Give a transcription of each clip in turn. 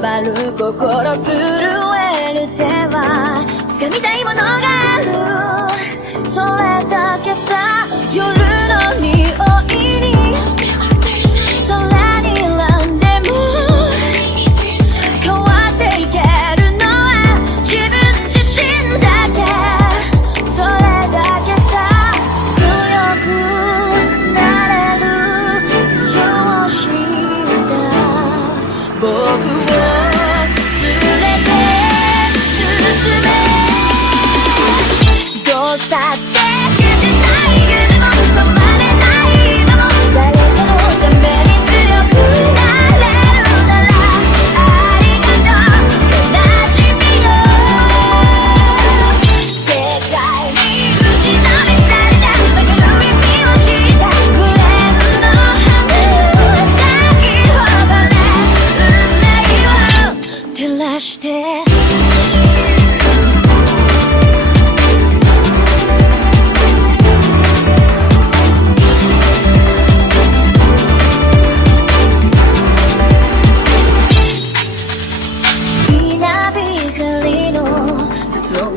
回る心震える手は掴みたいものがある、それだけさ。夜の匂いに空に選んでも変わっていけるのは自分自身だけ、それだけさ。強くなれる理由を知った僕を連れて進め、どうしたって消せない夢も止まれない今も、誰かのために強くなれるならありがとう悲しみよ。世界に打ちのめされた曲の意味を知ったグレープの花を咲き誇れ運命を照らして。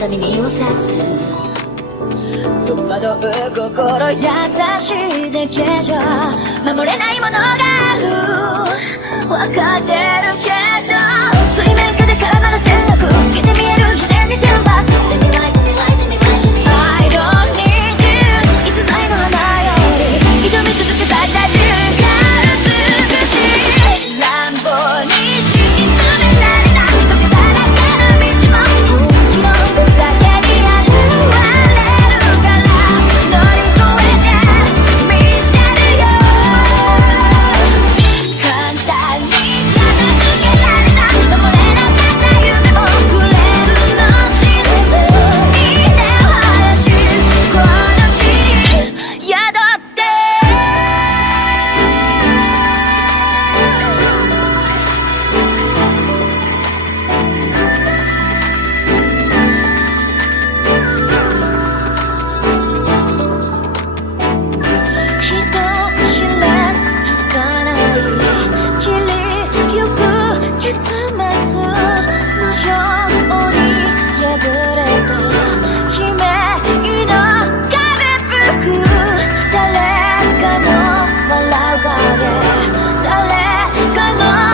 耳を刺す戸惑う心優しいだけじゃ守れないものがある、分かってるけど